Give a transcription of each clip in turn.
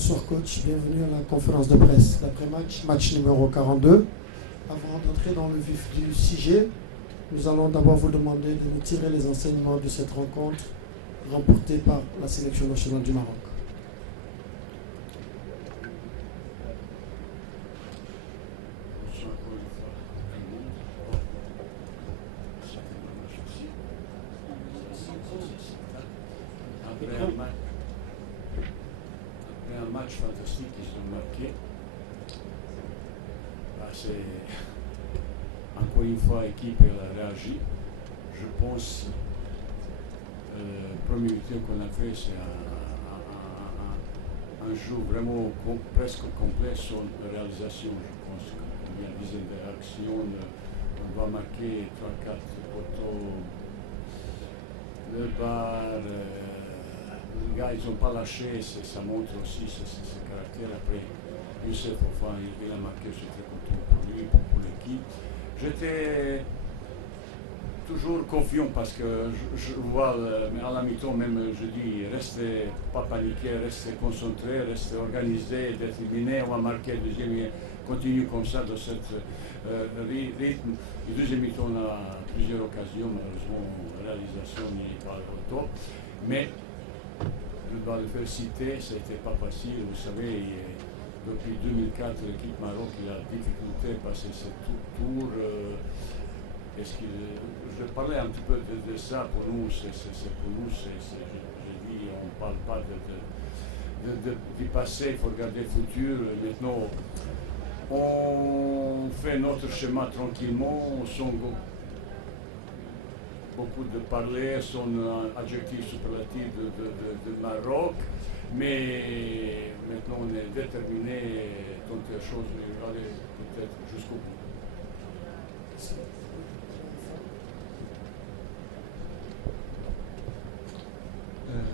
Bonsoir coach, bienvenue à la conférence de presse d'après-match, match numéro 42. Avant d'entrer dans le vif du sujet, nous allons d'abord vous demander de nous tirer les enseignements de cette rencontre remportée par la sélection nationale du Maroc. Après un match fantastique qu'ils ont marqué, c'est encore une fois l'équipe a réagi. Je pense le premier but qu'on a fait, c'est un jeu vraiment presque complet sur la réalisation. Je pense qu'il y a une dizaine d'actions, on va marquer 3-4 poteaux, le bar. Les gars, ils n'ont pas lâché, ça montre aussi ce caractère. Après, Youssef Fofana, il a marqué, je suis très content pour lui, pour l'équipe. J'étais toujours confiant parce que je vois, mais à la mi-temps même, je dis, restez pas paniqués, restez concentrés, restez organisés, déterminés, on va marquer le deuxième, continue comme ça dans ce rythme. Le deuxième mi-temps, on a plusieurs occasions, malheureusement, la réalisation n'est pas au top. Mais je dois le faire citer, ça n'était pas facile. Vous savez, depuis 2004, l'équipe Maroc a la difficulté de passer ce tour. Je parlais un petit peu de ça. Pour nous, je dis, on ne parle pas du passé, il faut regarder le futur. Maintenant, on fait notre schéma tranquillement, beaucoup de parler, son adjectif superlatif de Maroc, mais maintenant on est déterminé dans quelque chose et aller peut-être jusqu'au bout.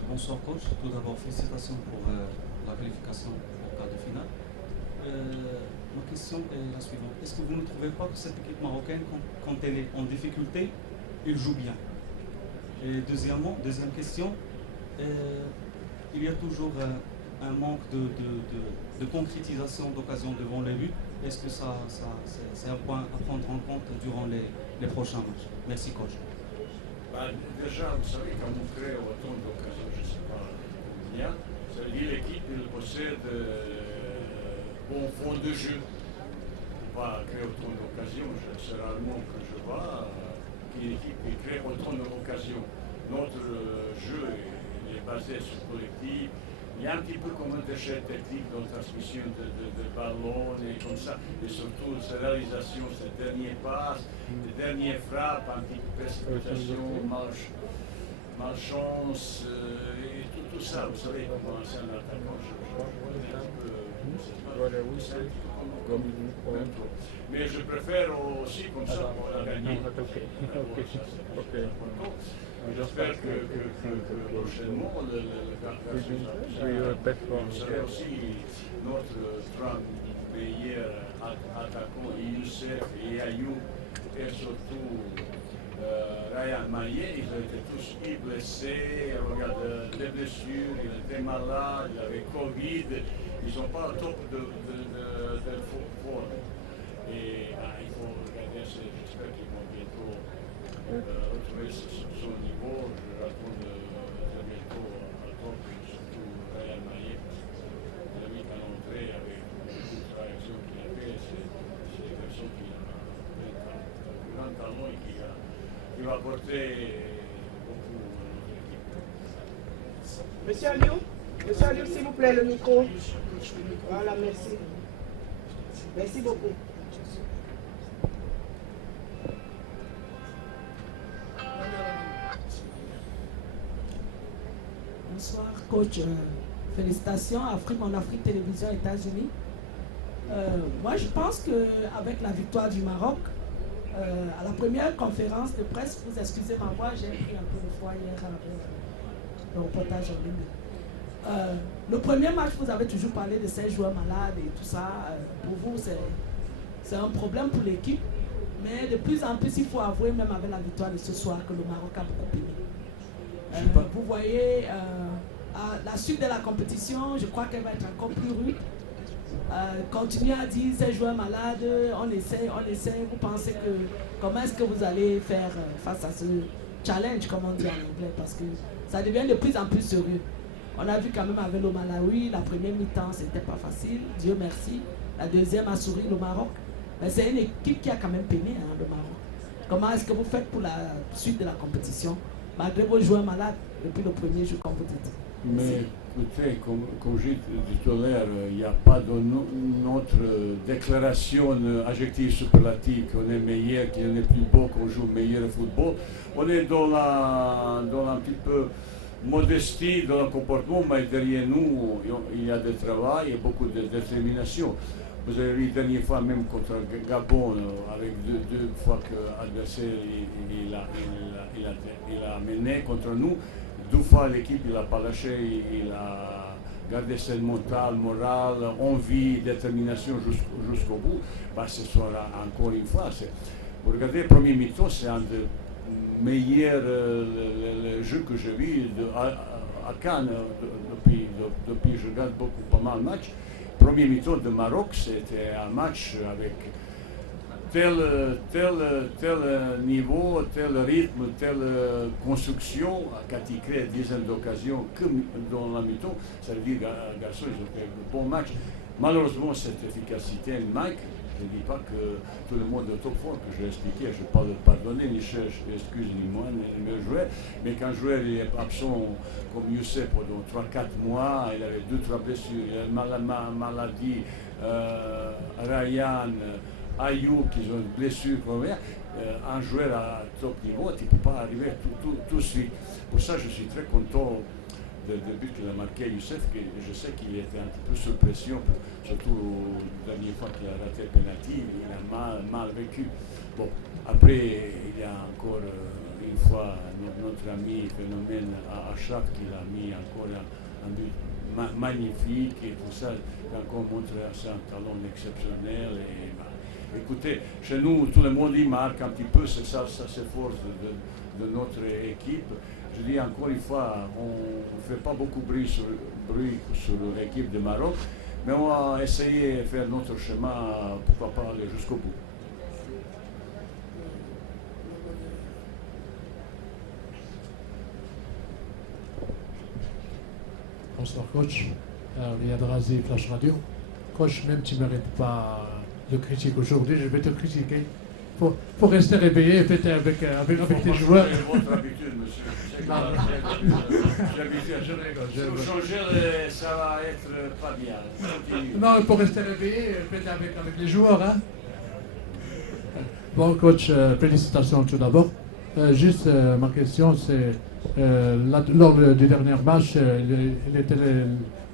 Bonsoir coach, tout d'abord félicitations pour la qualification au quart de finale. Ma question est la suivante. Est-ce que vous ne trouvez pas que cette équipe marocaine, quand elle est en difficulté, il joue bien? Et deuxième question, il y a toujours un manque de concrétisation d'occasion devant les buts. Est-ce que c'est un point à prendre en compte durant les prochains matchs? Merci coach. Déjà, vous savez, quand on crée autant d'occasions, je ne sais pas combien, ça veut dire l'équipe possède bon fond de jeu. On va créer autant d'occasions, c'est rarement que je vois une équipe qui crée autant d'occasions. Notre jeu est basé sur le collectif. Il y a un petit peu comme un déchet technique dans la transmission de ballons et comme ça. Et surtout, cette réalisation, ces derniers passes, les dernières frappes, un petit peu de précipitation, malchance, et tout ça. Vous savez comment c'est un attaquant. Mais je préfère aussi comme ça pour la gagner. J'espère que prochainement le vous savez aussi notre trois meilleurs attaquants, Youssef et Ayoub, et surtout Ryan Maillet, ils ont été tous blessés, regarde les blessures, il était malade, il avait Covid, ils ne sont pas au top de forme. Et il faut regarder, j'espère qu'ils vont bientôt retrouver son niveau. Je raconte très bientôt à top, surtout Ryan Maillet, il a mis qu'à l'entrée avec beaucoup de réactions qu'il a fait. C'est des personnes qui ont un grand talent et qui va apporter beaucoup à notre équipe. Monsieur Aliou, s'il vous plaît, le micro. Voilà, merci. Merci beaucoup. Bonsoir coach, félicitations en Afrique Télévision États-Unis. Moi je pense qu'avec la victoire du Maroc, à la première conférence de presse, vous excusez ma voix, j'ai pris un peu de foie hier avec le reportage en ligne. Le premier match, vous avez toujours parlé de ces joueurs malades et tout ça. Pour vous, c'est un problème pour l'équipe. Mais de plus en plus, il faut avouer, même avec la victoire de ce soir, que le Maroc a beaucoup aimé. Vous voyez la suite de la compétition, je crois qu'elle va être encore plus rude. Continuez à dire ces joueurs malades, on essaie. Vous pensez que comment est-ce que vous allez faire face à ce challenge, comme on dit en anglais, parce que ça devient de plus en plus sérieux. On a vu quand même avec le Malawi, la première mi-temps c'était pas facile, Dieu merci. La deuxième a souri le Maroc, mais c'est une équipe qui a quand même peiné, hein, le Maroc. Comment est-ce que vous faites pour la suite de la compétition, malgré vos joueurs malades depuis le premier jour, comme vous dites? Mais écoutez, comme j'ai dit tout à l'heure, il n'y a pas de notre déclaration adjective superlative qu'on est meilleur, qu'on est plus beau, qu'on joue meilleur au football. On est dans un petit peu modestie dans le comportement, mais derrière nous, il y a du travail et beaucoup de détermination. Vous avez vu la dernière fois, même contre Gabon, avec deux fois que l'adversaire il a mené contre nous. 2 fois l'équipe il n'a pas lâché, il a gardé cette morale, envie, détermination jusqu'au bout. Bah, ce sera encore une fois. Vous regardez, le premier mi-temps, c'est un des meilleurs jeux que j'ai vu à Cannes depuis je regarde pas mal de matchs. Premier mi-temps de Maroc, c'était un match avec tel niveau, tel rythme, telle construction, quand il crée des dizaines d'occasions que dans la mi-temps, ça veut dire que garçons, ils ont fait un bon match. Malheureusement, cette efficacité, Mike, je ne dis pas que tout le monde est top fort, que je l'ai expliqué, je ne vais pas le pardonner, ni cherche excuse ni moi, ni le joueur, mais quand un joueur est absent comme Youssef pendant 3-4 mois, il avait 2-3 blessures, il a une maladie, Ryan, Ayou, qui ont une blessure, un joueur à top niveau, tu ne peux pas arriver tout de suite. Pour ça, je suis très content du but qu'il a marqué Youssef, que je sais qu'il était un petit peu sous pression, surtout la dernière fois qu'il a raté le penalty, il a mal vécu. Bon, après, il y a encore une fois notre ami Phénomène Achraf qui a mis encore un but magnifique et tout ça, qui a encore montré un talent exceptionnel. Et, écoutez, chez nous, tout le monde y marque un petit peu, c'est ça s'efforce de notre équipe. Je dis encore une fois, on ne fait pas beaucoup de bruit sur l'équipe de Maroc, mais on va essayer de faire notre chemin, pourquoi pas aller jusqu'au bout. Bonsoir coach, Riyad Razi, Flash Radio. Coach, même tu ne mérites pas de critique aujourd'hui, je vais te critiquer. Faut rester réveillé, peut-être avec tes joueurs. Votre habitude, monsieur. Je rigole. Si vous changez, ça va être pas bien. Non, il faut rester réveillé, peut-être avec les joueurs. Hein. Bon, coach, félicitations tout d'abord. Juste ma question, c'est lors du dernier match, il était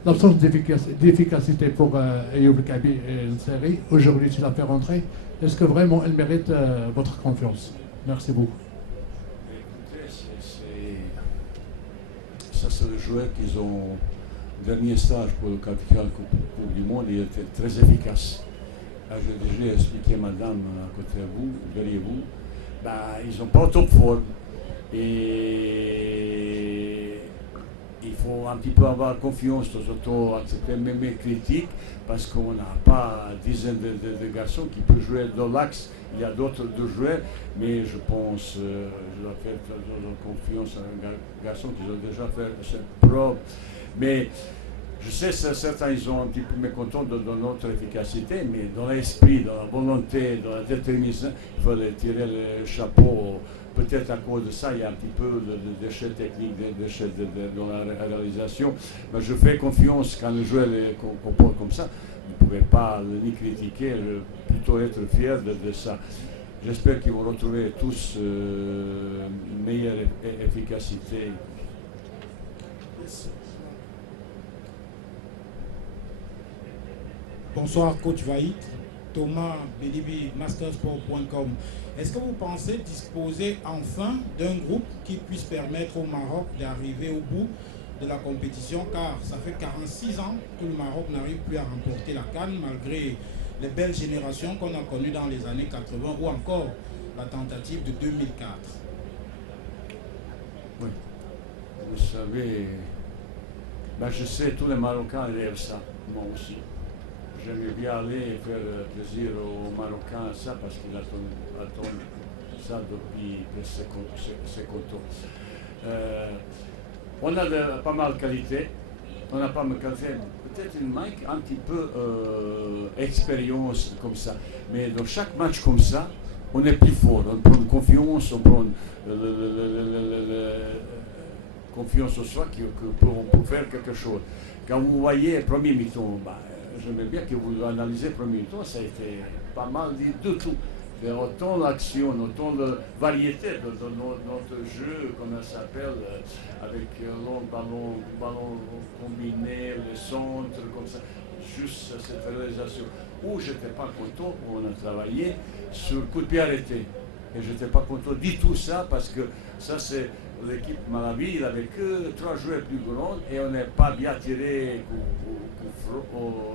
l'absence d'efficacité pour Ayoub Kabi et une série. Aujourd'hui, tu l'as fait rentrer. Est-ce que vraiment elle mérite votre confiance? Merci beaucoup. Écoutez, ça c'est le joueur qui ont dernier stage pour le qualification Coupe du Monde. Il était très efficace. J'ai déjà expliqué madame à côté de vous, derrière vous. Ben, ils n'ont pas au top forme. Et il faut un petit peu avoir confiance dans accepter même mes critiques parce qu'on n'a pas dizaines de garçons qui peuvent jouer dans l'axe. Il y a d'autres joueurs, mais je pense je dois faire confiance à un garçon qui ont déjà fait cette preuve. Mais je sais que certains ils sont un petit peu mécontents de notre efficacité, mais dans l'esprit, dans la volonté, dans la détermination, il faut les tirer le chapeau. Peut-être à cause de ça, il y a un petit peu de déchets techniques, de déchets dans la réalisation. Mais je fais confiance quand le joueur se comporte comme ça. Vous ne pouvez pas ni critiquer, plutôt être fier de ça. J'espère qu'ils vont retrouver tous une meilleure efficacité. Bonsoir, coach Vaïd. Thomas Bédibi, mastersport.com. Est-ce que vous pensez disposer enfin d'un groupe qui puisse permettre au Maroc d'arriver au bout de la compétition, car ça fait 46 ans que le Maroc n'arrive plus à remporter la CAN malgré les belles générations qu'on a connues dans les années 80 ou encore la tentative de 2004. Oui. Vous savez, Ben, je sais, tous les Marocains rêvent ça, moi aussi. J'aimerais bien aller faire plaisir aux Marocains à ça parce qu'ils attendent ça depuis presque 50 ans. On a pas mal de qualité, on a pas mal de qualité, peut-être une manque un petit peu expérience comme ça, mais dans chaque match comme ça, on est plus fort, on prend confiance, on prend confiance en soi qu'on peut faire quelque chose. Quand vous voyez le premier mi-temps, bah, j'aimerais bien que vous analysez le premier mi-temps, ça a été pas mal dit de tout. Il y a autant d'action, autant de variété dans notre jeu, comme ça s'appelle, avec long ballon combiné, les centres, comme ça. Juste cette réalisation. Où je n'étais pas content, où on a travaillé sur le coup de pied arrêté. Et je n'étais pas content du tout ça, parce que ça c'est l'équipe Malawi, il n'avait que 3 joueurs plus grands et on n'est pas bien tiré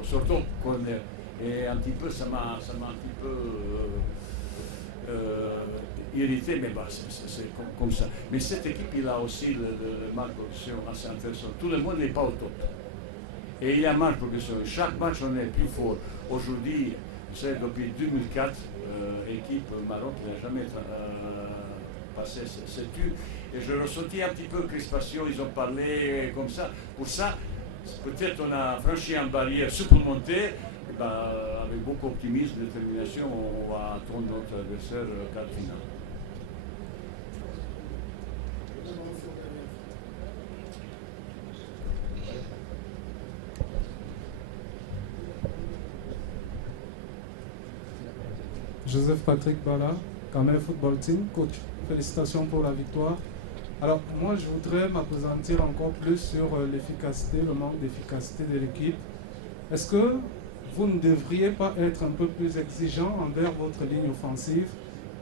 surtout corner. Et un petit peu, ça m'a un petit peu irrité, mais bah, c'est comme ça. Mais cette équipe, il a aussi le marque de progression assez intéressant. Tout le monde n'est pas au top. Et il y a marque de progression. Chaque match, on est plus fort. Aujourd'hui, vous savez, depuis 2004, équipe Maroc n'a jamais passé cette tour. Et je ressentis un petit peu de crispation, ils ont parlé comme ça. Pour ça, peut-être on a franchi une barrière supplémentaire. Ben, avec beaucoup d'optimisme et de détermination, on va attendre notre adversaire quart final. Joseph Patrick Bala, Kamel Football Team, coach. Félicitations pour la victoire. Alors, moi, je voudrais m'appesantir encore plus sur l'efficacité, le manque d'efficacité de l'équipe. Est-ce que vous ne devriez pas être un peu plus exigeant envers votre ligne offensive?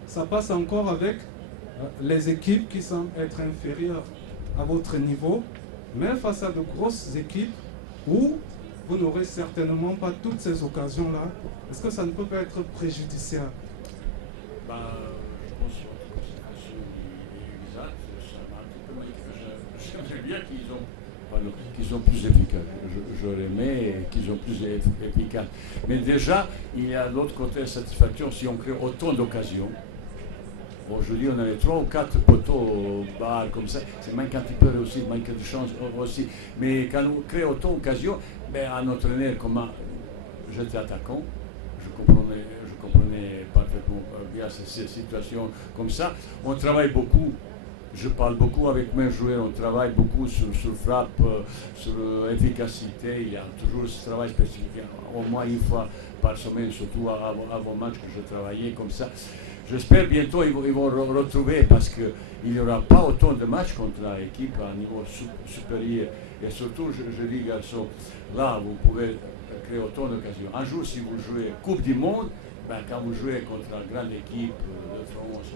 Ça passe encore avec les équipes qui semblent être inférieures à votre niveau, mais face à de grosses équipes où vous n'aurez certainement pas toutes ces occasions-là. Est-ce que ça ne peut pas être préjudiciable? Je pense que votre considération est exacte. Ça m'a un petit peu manqué. J'aimerais bien qu'ils sont plus efficaces. J'aurais aimé qu'ils soient plus efficaces. Mais déjà, il y a de l'autre côté la satisfaction si on crée autant d'occasions. Bon, je dis, on avait 3 ou 4 poteaux barres comme ça, ça manque un petit peu aussi, manque de chance aussi. Mais quand on crée autant d'occasions, à notre entraîneur, comment j'étais attaquant, je comprenais parfaitement bien ces situations comme ça. On travaille beaucoup. Je parle beaucoup avec mes joueurs, on travaille beaucoup sur frappe, sur l'efficacité. Il y a toujours ce travail spécifique, au moins une fois par semaine, surtout avant match que je travaillais comme ça. J'espère bientôt ils vont retrouver parce qu'il n'y aura pas autant de matchs contre l'équipe à un niveau supérieur. Et surtout, je dis, garçons, là, vous pouvez créer autant d'occasions. Un jour, si vous jouez Coupe du Monde, quand vous jouez contre une grande équipe de France,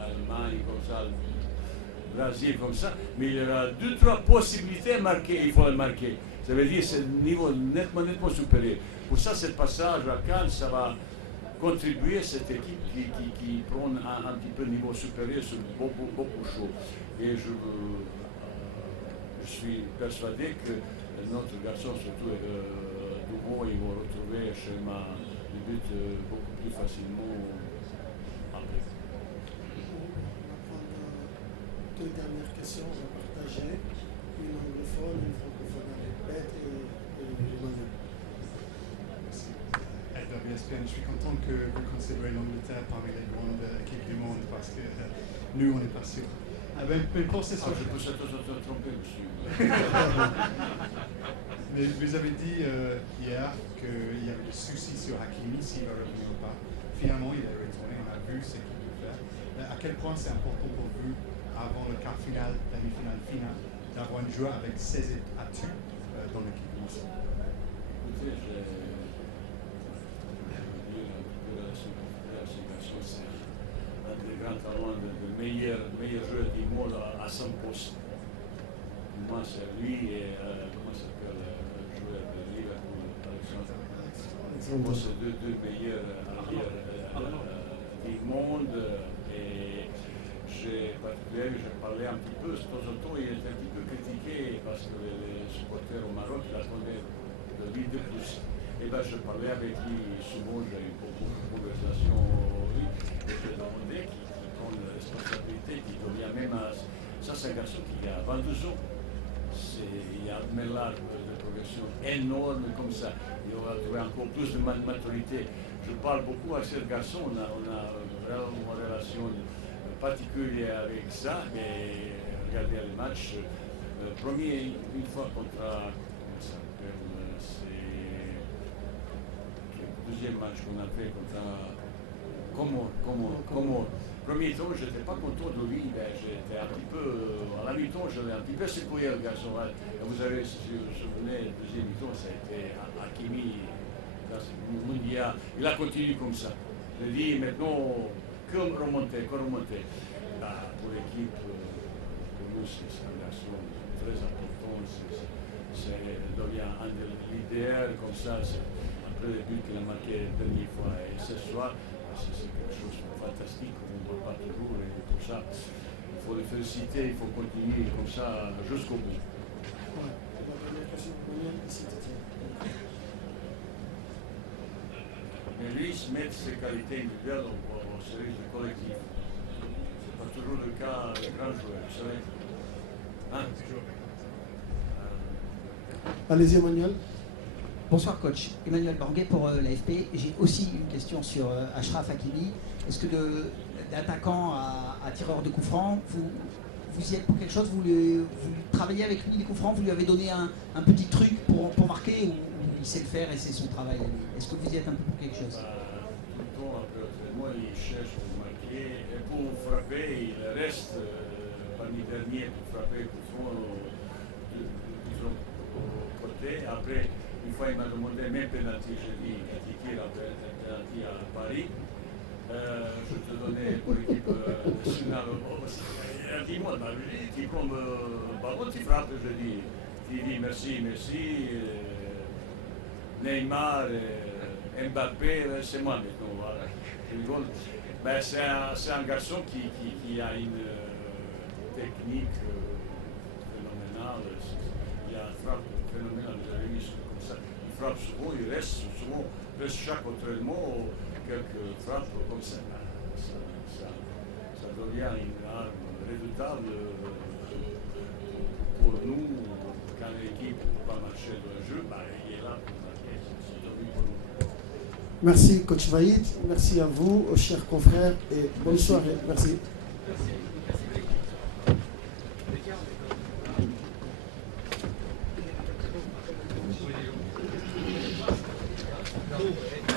Allemagne, comme ça, Brésil, comme ça, mais il y aura 2-3 possibilités à marquer, il faut les marquer. Ça veut dire que c'est un niveau nettement supérieur. Pour ça, ce passage à Cannes, ça va contribuer à cette équipe qui prend un petit peu de niveau supérieur sur beaucoup de choses. Et je suis persuadé que notre garçon, surtout Dumo, ils vont retrouver un schéma de but beaucoup plus facilement après. Deux dernières questions à partager, une anglophone, une francophone avec Beth et Emmanuel. Je suis content que vous considérez l'Angleterre parmi les grandes équipes du monde parce que nous, on n'est pas sûrs. Mais pour ce soir, je peux se tromper, monsieur. Mais vous avez dit hier qu'il y avait des soucis sur Hakimi, s'il va revenir ou pas. Finalement, il est retourné, on a vu ce qu'il peut faire. À quel point c'est important pour vous, avant le quart final, demi-finale, finale, d'avoir un joueur avec 16 atouts dans l'équipe? Écoutez, un des grands talents, le meilleur joueur du monde à son poste. Moi, c'est lui et comment s'appelle le joueur de Liverpool, Alexandre. Moi, c'est deux meilleurs arrières du monde. Et j'ai parlé un petit peu, de temps en temps, il était un petit peu critiqué parce que les supporters au Maroc, il attendait de lui de plus. Et bien, je parlais avec lui souvent, j'ai eu beaucoup de conversations avec lui, et je demandais qu'il prend la responsabilité, qu'il devient même à... Ça, c'est un garçon qui a 22 ans. Il y a un mélange de progression énorme comme ça. Il aura trouvé encore plus de maturité. Je parle beaucoup à ce garçon, on a vraiment une relation particulière avec ça, mais regardez les matchs. Premier, une fois contre, comment ça s'appelle, c'est le deuxième match qu'on a fait contre Comore. Premier temps, je n'étais pas content de lui, j'étais un petit peu, à la mi-temps, je l'ai un petit peu secoué le garçon. Vous savez, si vous vous souvenez, le deuxième mi-temps, ça a été Hakimi, il a continué comme ça. Je dis maintenant, que remonter. Pour l'équipe, pour nous, c'est un garçon très important, il devient un des leaders, comme ça, après le but qu'il a marqué la dernière fois et ce soir, c'est quelque chose de fantastique, on ne voit pas toujours, et pour ça, il faut le féliciter, il faut continuer comme ça jusqu'au bout. Mais lui, il met ses qualités individuelles au service du collectif. Ce n'est pas toujours le cas des grands joueurs, vous savez. Hein? Allez-y, Emmanuel. Bonsoir coach, Emmanuel Borguet pour l'AFP. J'ai aussi une question sur Achraf Hakimi. Est-ce que d'attaquant à tireur de coup franc, vous y êtes pour quelque chose, vous travaillez avec lui les coups francs, vous lui avez donné un petit truc pour marquer ou il sait le faire et c'est son travail? Est-ce que vous y êtes un peu pour quelque chose? Tout le temps, après l'entraînement, il cherche pour marquer et pour frapper, il reste parmi les derniers pour frapper coup franc au côté. Après, une fois, il m'a demandé même penalty, j'ai dit, critiquer la penalty à Paris. Je te donnais pour l'équipe nationale. Il a dit, moi, tu comme ballon, tu frappes, je dis. Tu dis merci. Neymar, Mbappé, c'est moi maintenant. Voilà. Ben, c'est un garçon qui a une technique phénoménale. Il a une frappe phénoménale, vous avez vu comme ça. Il frappe souvent, il reste souvent, presque chaque entraînement, quelques frappes comme ça. Ça devient une arme redoutable pour nous. Quand l'équipe ne peut pas marcher dans le jeu, il est là pour marquer. C'est devenu pour nous. Merci, coach Vaïd. Merci à vous, chers confrères, et bonne soirée. Merci. Merci.